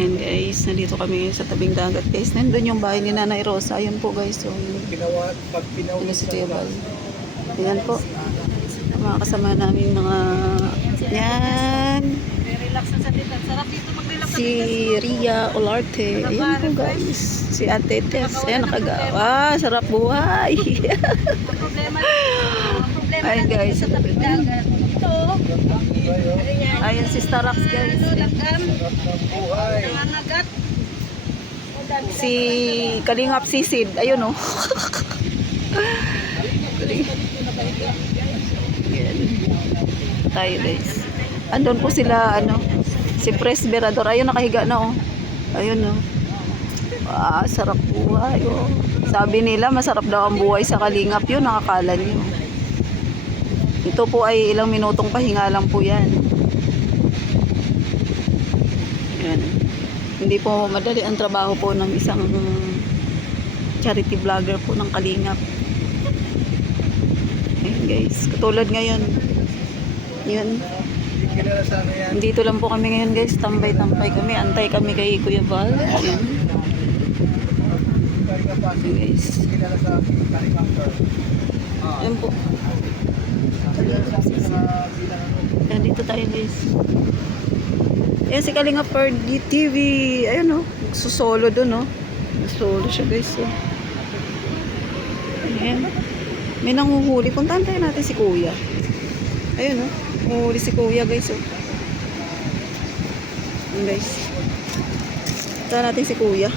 And guys, nandito kami sa tabing dagat guys. Nandun yung bahay ni Nanay Rosa. Ayun po guys. So, yun si Kuya Val. Ayan po. Mga kasama namin mga yan. Relax na sa dito. Sarap dito mag-relax Si Ria Olarte. Ayan po guys. Si Ate Tess. Ayan nakagawa. Sarap buhay. Ang problema Ayun guys. sa tabing dagat. Ito. Ayun si Starax guys. Lagam. Nangangagat. Si Kalingap Sisid. Ayun oh. Ayan. Tayo guys. Andun po sila si Presberador. Ayun nakahiga na oh. Ayun oh. Sarap buhay oh. Sabi nila masarap daw ang buhay sa Kalingap. Yun nakakala niyo. Ito po ay ilang minutong pahinga lang po yan. Yan. Hindi po madali ang trabaho po ng isang charity vlogger po ng Kalingap. Ayan guys. Katulad ngayon. Yun. Dito lang po kami ngayon guys. Tambay-tambay kami. Antay kami kay Kuya Val. Ayan. Ayan guys. Ayan po. Ayan, dito tayo guys. Ayan si Kalingap Ferdy TV. Ayan o. Susolo dun o. Susolo siya guys o. Ayan. May nanguhuli. Puntahan tayo natin si Kuya. Ayan o. Nanguhuli si Kuya guys o. Ayan guys. Puntahan natin si Kuya.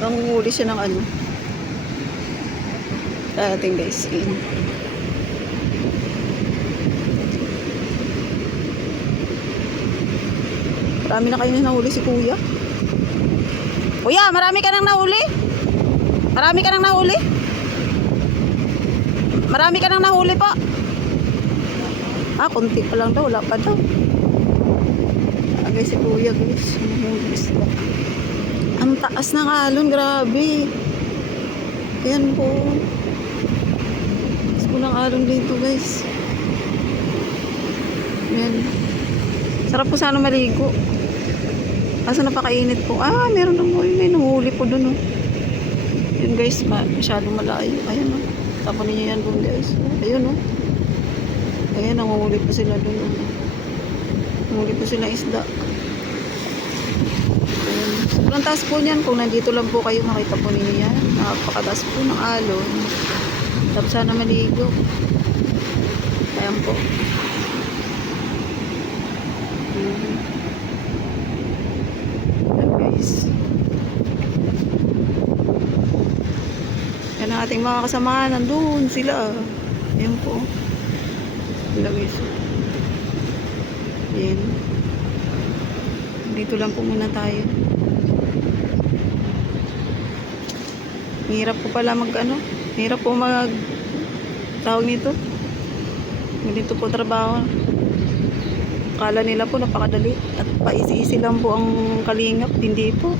Nanguhuli siya ng ano. Ayan guys. Ayan. Marami na kayo na nahuli si Kuya. Kuya, marami ka nang nahuli? Marami ka nang nahuli? Marami ka nang nahuli pa? Kunti pa lang daw. Wala pa daw. Guys, si Kuya guys. Ang taas ng alon. Grabe. Ayan po. Taas po ng alon dito guys. Ayan. Sarap po sana maligo. Kaso napakainit po. Meron na mo. May nahuli po dun. Yun guys, masyadong malayo. Ayan o. Tapon niyo yan dun guys. Ayun o. Ayan, nanguhuli po sila dun. Nanguhuli po sila isda. Ayan. Sobrang taas po niyan. Kung nandito lang po kayo, makita po ninyo yan. Napakataas po ng alon. Tapos sana maligo. Ayan po. Yan ang ating mga kasama. Nandun sila. Ayan po. Lagis. Ayan. Dito lang po muna tayo. Hirap po pala hirap po tawag nito. Dito po trabaho. Akala nila po napakadali at paisi-isi lang po ang Kalingap. Hindi po.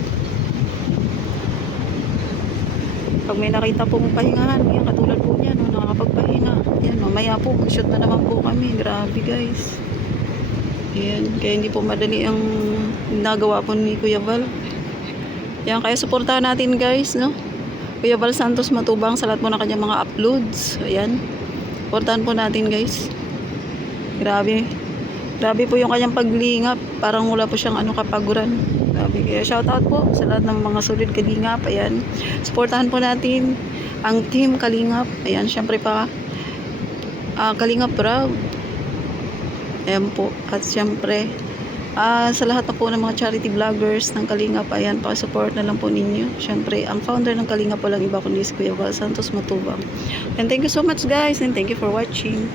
Pag may nakita pong pahingahan, yan katulad po niyan, nakakapagpahinga. Yan, mamaya po, mag-shoot na naman po kami. Grabe guys. Yan, kaya hindi po madali ang nagawa po ni Kuya Val. Yan, kaya suportahan natin guys, no? Kuya Val Santos Matubang sa lahat po ng kanyang mga uploads. Ayan. Suportahan po natin guys. Grabe. Grabe po yung kanyang paglingap. Parang wala po siyang kapaguran. Grabe. Kaya shoutout po sa lahat ng mga solid Kalingap. Ayan. Suportahan po natin ang team Kalingap. Ayan. Siyempre pa Kalingap Proud. Ayan po. At siyempre sa lahat na po ng mga charity vloggers ng Kalingap. Ayan. Pa-support na lang po ninyo. Siyempre ang founder ng Kalingap walang iba kundi si Kuya Val Santos Matubang. And thank you so much guys. And thank you for watching.